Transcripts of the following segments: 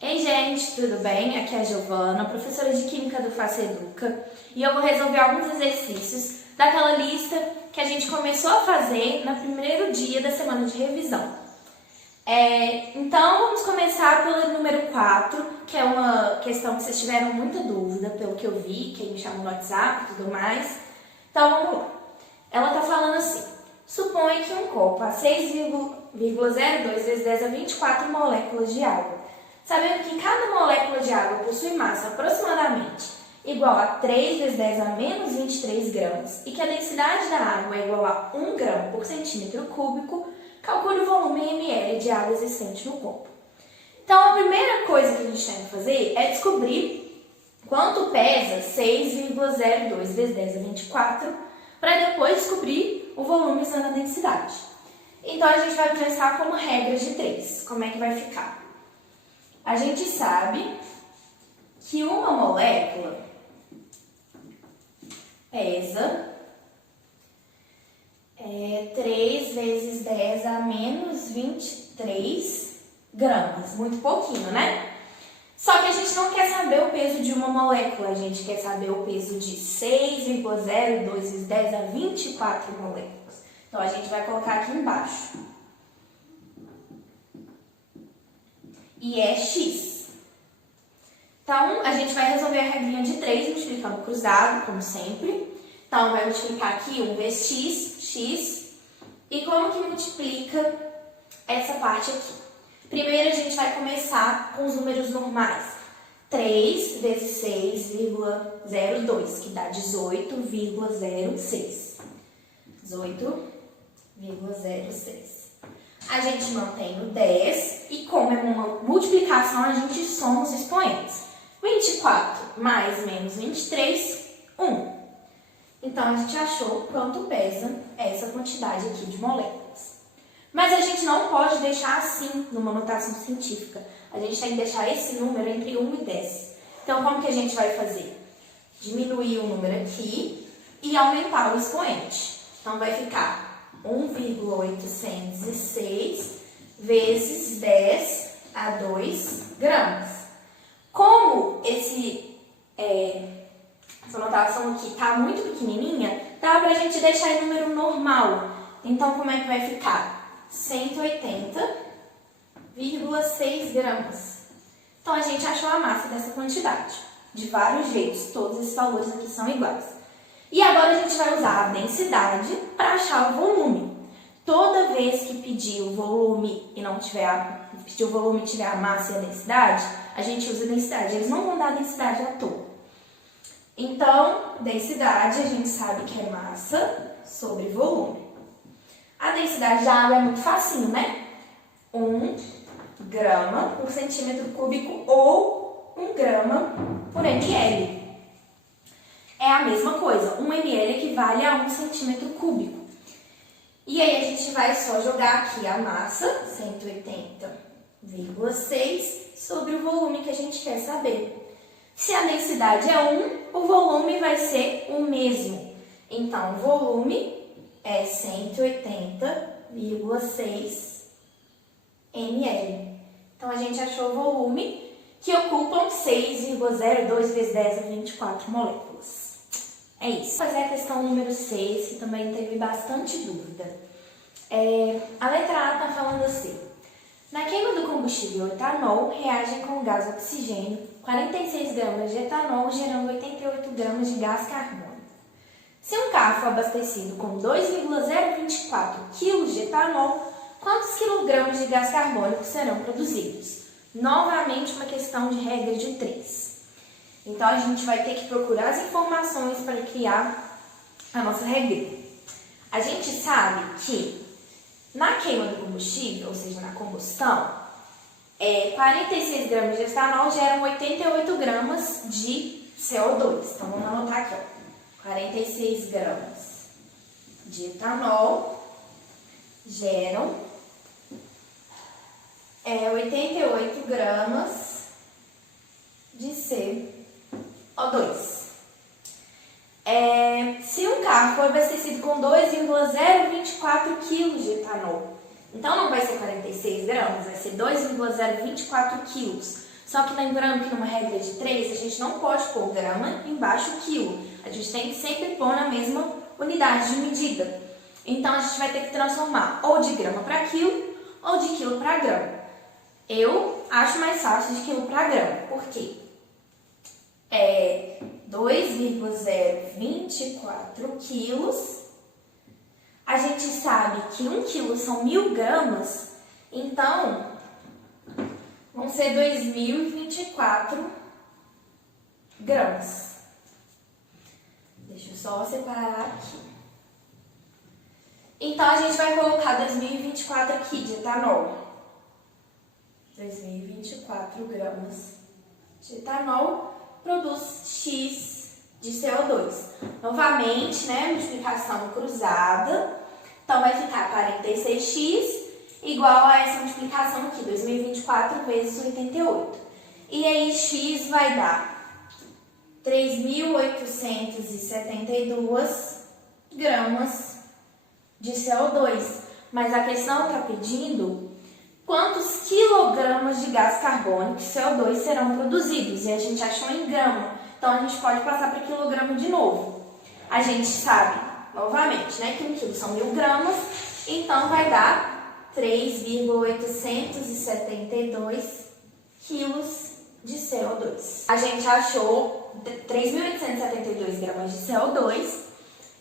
Ei gente, tudo bem? Aqui é a Giovana, professora de Química do FACEDUCA, e eu vou resolver alguns exercícios daquela lista que a gente começou a fazer no primeiro dia da semana de revisão. Então vamos começar pelo número 4, que é uma questão que vocês tiveram muita dúvida, pelo que eu vi, quem me chamou no WhatsApp e tudo mais. Então vamos lá. Ela está falando assim: suponha que um copo a 6,02 vezes 10 a 24 moléculas de água, sabendo que cada molécula de água possui massa aproximadamente igual a 3 vezes 10 a menos 23 gramas e que a densidade da água é igual a 1 grama por centímetro cúbico, calcule o volume em ml de água existente no copo. Então, a primeira coisa que a gente tem que fazer é descobrir quanto pesa 6,02 vezes 10 a 24, para depois descobrir o volume usando a densidade. Então, a gente vai começar com uma regra de 3. Como é que vai ficar? A gente sabe que uma molécula pesa 3 vezes 10 a menos 23 gramas. Muito pouquinho, né? Só que a gente não quer saber o peso de uma molécula, a gente quer saber o peso de 6,02 vezes 10 a 24 moléculas. Então, a gente vai colocar aqui embaixo. E é X. Então, a gente vai resolver a regrinha de 3 multiplicando cruzado, como sempre. Então, vai multiplicar aqui 1 vezes X, X. E como que multiplica essa parte aqui? Primeiro, a gente vai começar com os números normais. 3 vezes 6,02, que dá 18,06. 18,06. A gente mantém o 10 e, como é uma multiplicação, a gente soma os expoentes. 24 mais menos 23, 1. Então, a gente achou quanto pesa essa quantidade aqui de moléculas. Mas a gente não pode deixar assim numa notação científica. A gente tem que deixar esse número entre 1 e 10. Então, como que a gente vai fazer? Diminuir o número aqui e aumentar o expoente. Então, vai ficar 1,806 vezes 10 a 2 gramas. Como essa notação aqui está muito pequenininha, dá para a gente deixar em número normal. Então, como é que vai ficar? 180,6 gramas. Então, a gente achou a massa dessa quantidade. De vários jeitos, todos esses valores aqui são iguais. E agora a gente vai usar a densidade para achar o volume. Toda vez que pedir o volume e não tiver pedir o volume e tiver a massa e a densidade, a gente usa a densidade. Eles não vão dar a densidade à toa. Então, densidade a gente sabe que é massa sobre volume. A densidade da água é muito facinho, né? 1 grama por centímetro cúbico ou 1 grama por ml. É a mesma coisa, 1 ml equivale a 1 centímetro cúbico. E aí a gente vai só jogar aqui a massa, 180,6, sobre o volume que a gente quer saber. Se a densidade é 1, o volume vai ser o mesmo. Então, o volume é 180,6 ml. Então, a gente achou o volume que ocupam 6,02 vezes 10 a 24 moléculas. É isso. Vou fazer a questão número 6, que também teve bastante dúvida. A letra A está falando assim: na queima do combustível etanol, reagem com o gás oxigênio 46 gramas de etanol, gerando 88 gramas de gás carbônico. Se um carro for abastecido com 2,024 kg de etanol, quantos quilogramas de gás carbônico serão produzidos? Novamente, uma questão de regra de 3. Então, a gente vai ter que procurar as informações para criar a nossa regra. A gente sabe que na queima do combustível, ou seja, na combustão, 46 gramas de etanol geram 88 gramas de CO2. Então, vamos anotar aqui, ó. 46 gramas de etanol geram 88 gramas de CO2. Se um carro for abastecido com 2,024 kg de etanol, então não vai ser 46 gramas, vai ser 2,024 kg. Só que lembrando que numa regra de 3, a gente não pode pôr grama embaixo do quilo. A gente tem que sempre pôr na mesma unidade de medida. Então, a gente vai ter que transformar ou de grama para quilo ou de quilo para grama. Eu acho mais fácil de quilo para grama. Por quê? 2,024 quilos. A gente sabe que 1 quilo são 1000 gramas. Então, vão ser 2024 gramas. Deixa eu só separar aqui. Então, a gente vai colocar 2024 aqui de etanol. 2024 gramas de etanol produz X de CO2. Novamente, né, multiplicação cruzada. Então, vai ficar 46x igual a essa multiplicação aqui, 2024 vezes 88. E aí, x vai dar 3.872 gramas de CO2. Mas a questão está pedindo quantos quilogramas de gás carbônico, CO2, serão produzidos. E a gente achou em grama. Então, a gente pode passar para quilograma de novo. A gente sabe, novamente, né, que 1 quilo são 1000 gramas. Então, vai dar 3.872 quilos de CO2. A gente achou 3.872 gramas de CO2,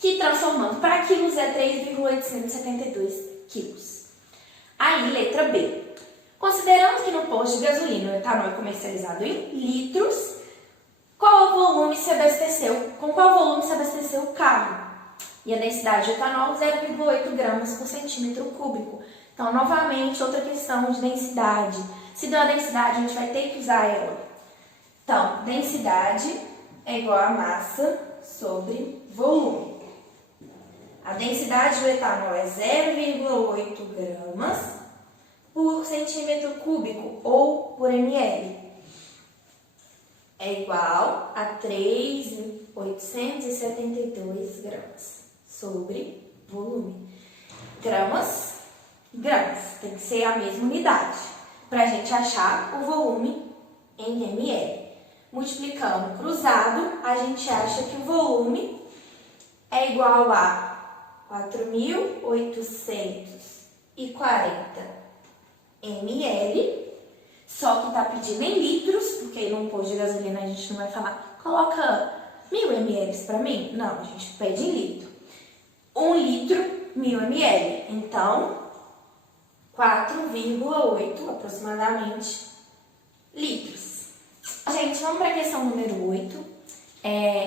que transformando para quilos é 3.872 quilos. Aí, letra B. Considerando que no posto de gasolina o etanol é comercializado em litros, com qual volume se abasteceu o carro? E a densidade de etanol 0,8 gramas por centímetro cúbico. Então, novamente, outra questão de densidade. Se deu a densidade, a gente vai ter que usar ela. Então, densidade é igual a massa sobre volume. A densidade do etanol é 0,8 gramas por centímetro cúbico ou por ml. É igual a 3.872 gramas sobre volume. Gramas. Tem que ser a mesma unidade para a gente achar o volume em ml. Multiplicando cruzado, a gente acha que o volume é igual a 4.840 ml, só que está pedindo em litros, porque num posto de gasolina a gente não vai falar, coloca 1000 ml para mim? Não, a gente pede em litro. 1 litro, 1000 ml. Então, 4,8 aproximadamente litros. Gente, vamos para a questão número 8,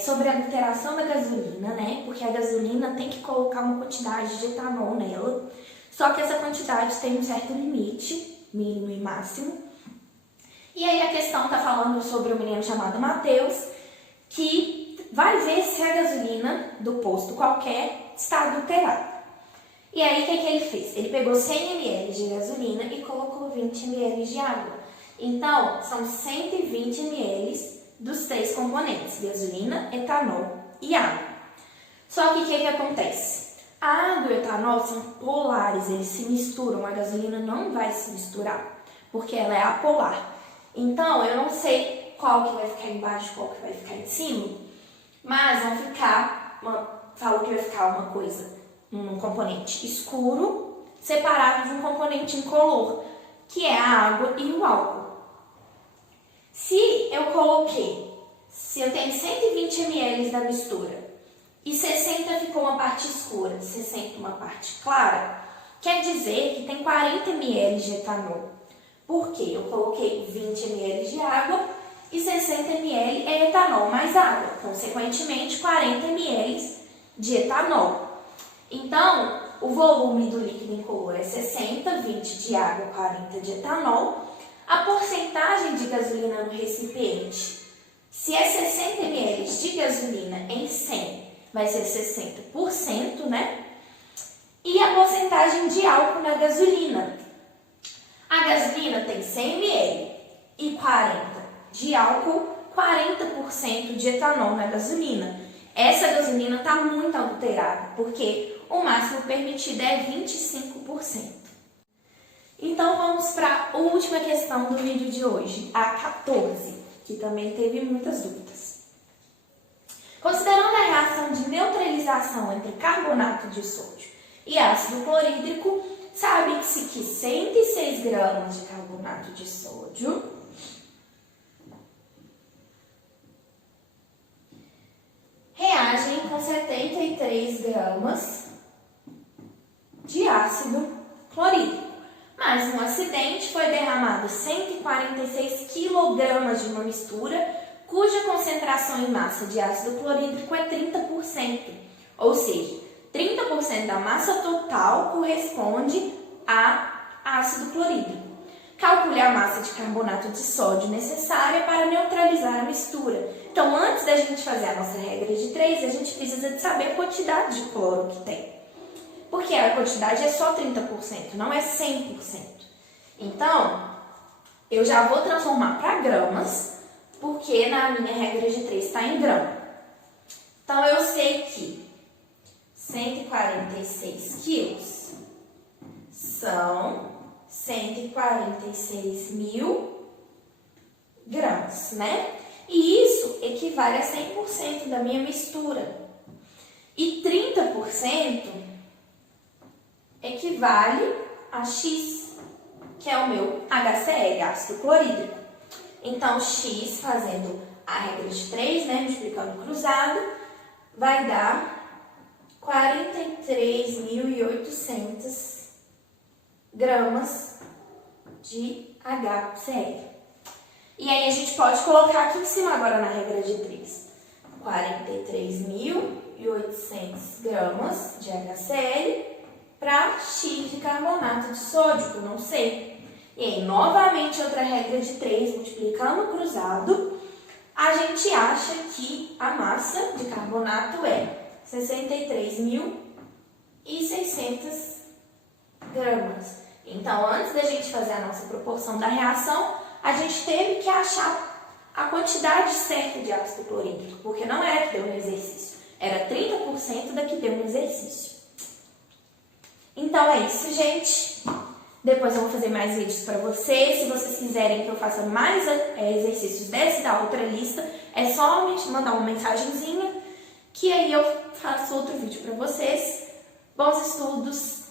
sobre a adulteração da gasolina, né? Porque a gasolina tem que colocar uma quantidade de etanol nela, só que essa quantidade tem um certo limite, mínimo e máximo. E aí a questão está falando sobre um menino chamado Matheus, que vai ver se a gasolina do posto qualquer está adulterada. E aí, o que ele fez? Ele pegou 100 ml de gasolina e colocou 20 ml de água. Então, são 120 ml dos 3 componentes, gasolina, etanol e água. Só que o que acontece? A água e o etanol são polares, eles se misturam, a gasolina não vai se misturar, porque ela é apolar. Então, eu não sei qual que vai ficar embaixo, qual que vai ficar em cima, mas falou que vai ficar uma coisa, um componente escuro, separado de um componente incolor, que é a água e o álcool. Se eu tenho 120 ml da mistura e 60 ficou uma parte escura, 60 uma parte clara, quer dizer que tem 40 ml de etanol. Por quê? Eu coloquei 20 ml de água e 60 ml é etanol mais água, consequentemente 40 ml de etanol. Então, o volume do líquido incolor é 60, 20 de água, 40 de etanol. A porcentagem de gasolina no recipiente, se é 60 ml de gasolina em 100, vai ser 60%, né? E a porcentagem de álcool na gasolina. A gasolina tem 100 ml e 40 de álcool, 40% de etanol na gasolina. Essa gasolina está muito adulterada, porque o máximo permitido é 25%. Então vamos para a última questão do vídeo de hoje, a 14, que também teve muitas dúvidas. Considerando a reação de neutralização entre carbonato de sódio e ácido clorídrico, sabe-se que 106 gramas de carbonato de sódio reagem com 73 gramas de ácido clorídrico. Mas no acidente foi derramado 146 kg de uma mistura cuja concentração em massa de ácido clorídrico é 30%, ou seja, 30% da massa total corresponde a ácido clorídrico. Calcule a massa de carbonato de sódio necessária para neutralizar a mistura. Então, antes da gente fazer a nossa regra de 3, a gente precisa de saber a quantidade de cloro que tem. Porque a quantidade é só 30%, não é 100%. Então, eu já vou transformar para gramas, porque na minha regra de 3 está em grama. Então, eu sei que 146 quilos são 146 mil gramas, né? E isso equivale a 100% da minha mistura. E 30% equivale a X, que é o meu HCl, ácido clorídrico. Então, X, fazendo a regra de 3, né, multiplicando cruzado, vai dar 43.800 gramas de HCl. E aí, a gente pode colocar aqui em cima agora na regra de 3. 43.800 gramas de HCl para X de carbonato de sódio, que eu não sei. E aí, novamente, outra regra de 3, multiplicando cruzado, a gente acha que a massa de carbonato é 63.600 gramas. Então, antes da gente fazer a nossa proporção da reação, a gente teve que achar a quantidade certa de ácido clorídrico, porque não era que deu no exercício, era 30% da que deu no exercício. Então é isso, gente. Depois eu vou fazer mais vídeos para vocês. Se vocês quiserem que eu faça mais exercícios desse da outra lista, é só me mandar uma mensagenzinha que aí eu faço outro vídeo para vocês. Bons estudos!